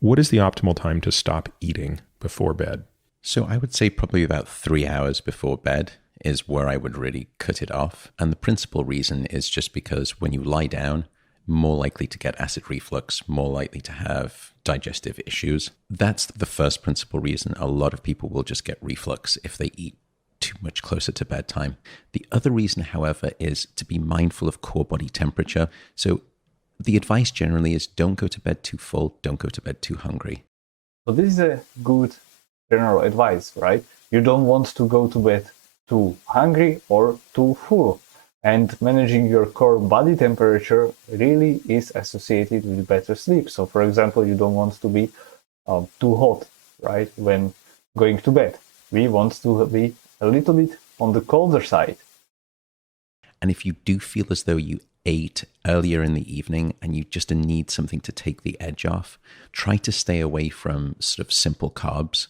What is the optimal time to stop eating before bed? So I would say probably about 3 hours before bed is where I would really cut it off. And the principal reason is just because when you lie down, more likely to get acid reflux, more likely to have digestive issues. That's the first principal reason. A lot of people will just get reflux if they eat too much closer to bedtime. The other reason, however, is to be mindful of core body temperature. So the advice generally is don't go to bed too full, don't go to bed too hungry. So this is a good general advice, right? You don't want to go to bed too hungry or too full. And managing your core body temperature really is associated with better sleep. So for example, you don't want to be too hot, right? When going to bed, we want to be a little bit on the colder side. And if you do feel as though you ate earlier in the evening and you just need something to take the edge off, try to stay away from sort of simple carbs.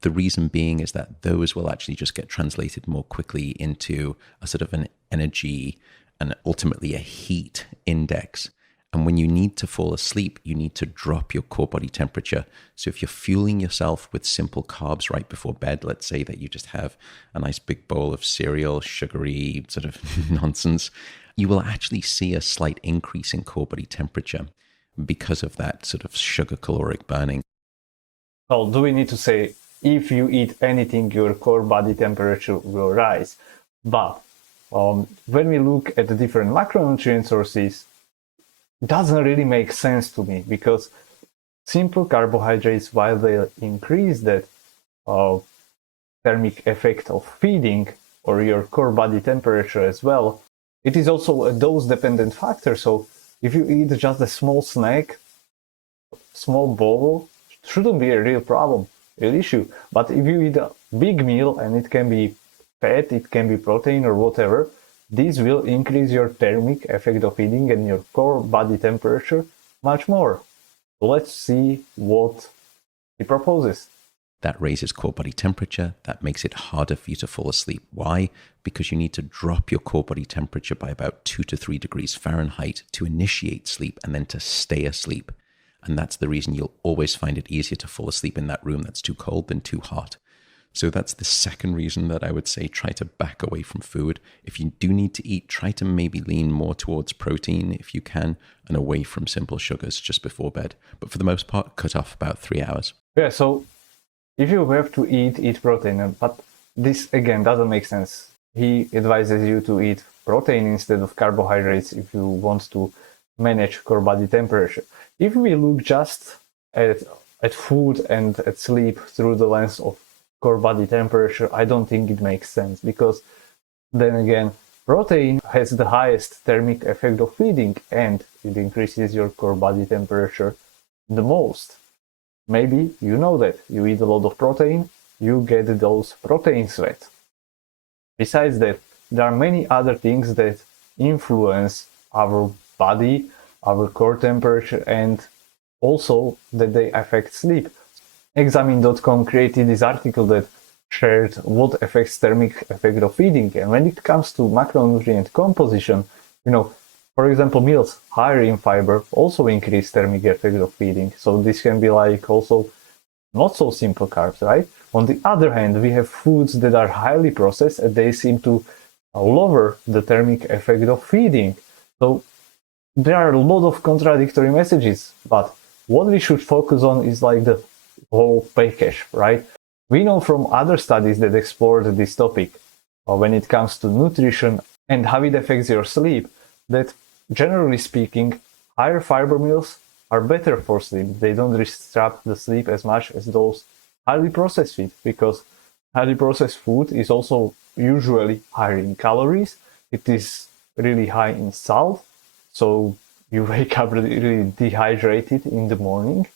The reason being is that those will actually just get translated more quickly into a sort of an energy and ultimately a heat index. And when you need to fall asleep, you need to drop your core body temperature. So if you're fueling yourself with simple carbs right before bed, let's say that you just have a nice big bowl of cereal, sugary sort of nonsense, you will actually see a slight increase in core body temperature because of that sort of sugar caloric burning. Well, do we need to say if you eat anything, your core body temperature will rise? But when we look at the different macronutrient sources, it doesn't really make sense to me, because simple carbohydrates, while they increase that thermic effect of feeding or your core body temperature as well, it is also a dose-dependent factor. So if you eat just a small snack, small bowl, shouldn't be a real problem, real issue. But if you eat a big meal, and it can be fat, it can be protein or whatever, this will increase your thermic effect of eating and your core body temperature much more. So let's see what he proposes. That raises core body temperature. That makes it harder for you to fall asleep. Why? Because you need to drop your core body temperature by about 2 to 3 degrees Fahrenheit to initiate sleep and then to stay asleep. And that's the reason you'll always find it easier to fall asleep in that room that's too cold than too hot. So that's the second reason that I would say try to back away from food. If you do need to eat, try to maybe lean more towards protein if you can, and away from simple sugars just before bed. But for the most part, cut off about 3 hours. Yeah, so if you have to eat protein, but this again doesn't make sense. He advises you to eat protein instead of carbohydrates if you want to manage core body temperature. If we look just at food and at sleep through the lens of core body temperature, I don't think it makes sense, because then again, protein has the highest thermic effect of feeding and it increases your core body temperature the most. Maybe you know that you eat a lot of protein, you get those protein sweat. Besides that, there are many other things that influence our body, our core temperature, and also that they affect sleep. Examine.com created this article that shared what affects thermic effect of feeding. And when it comes to macronutrient composition, for example, meals higher in fiber also increase thermic effect of feeding. So this can be like also not so simple carbs, right? On the other hand, we have foods that are highly processed and they seem to lower the thermic effect of feeding. So there are a lot of contradictory messages, but what we should focus on is like the whole package, right? We know from other studies that explored this topic when it comes to nutrition and how it affects your sleep, that generally speaking, higher fiber meals are better for sleep. They don't disrupt the sleep as much as those highly processed food, because highly processed food is also usually higher in calories. It is really high in salt, so you wake up really dehydrated in the morning.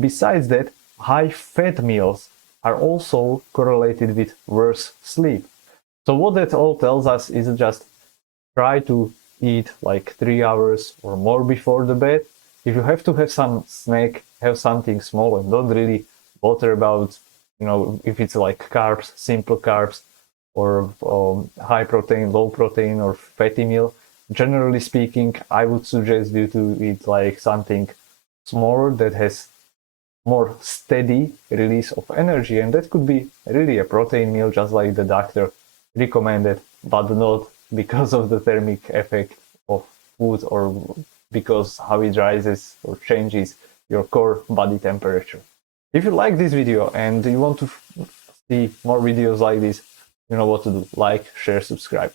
Besides that, high fat meals are also correlated with worse sleep. So what that all tells us is just try to eat like 3 hours or more before the bed. If you have to have some snack, have something small and don't really bother about, if it's like carbs, simple carbs, or high protein, low protein, or fatty meal. Generally speaking, I would suggest you to eat like something smaller that has more steady release of energy, and that could be really a protein meal, just like the doctor recommended, but not because of the thermic effect of food or because how it rises or changes your core body temperature. If you like this video and you want to see more videos like this, you know what to do. Like, share, subscribe.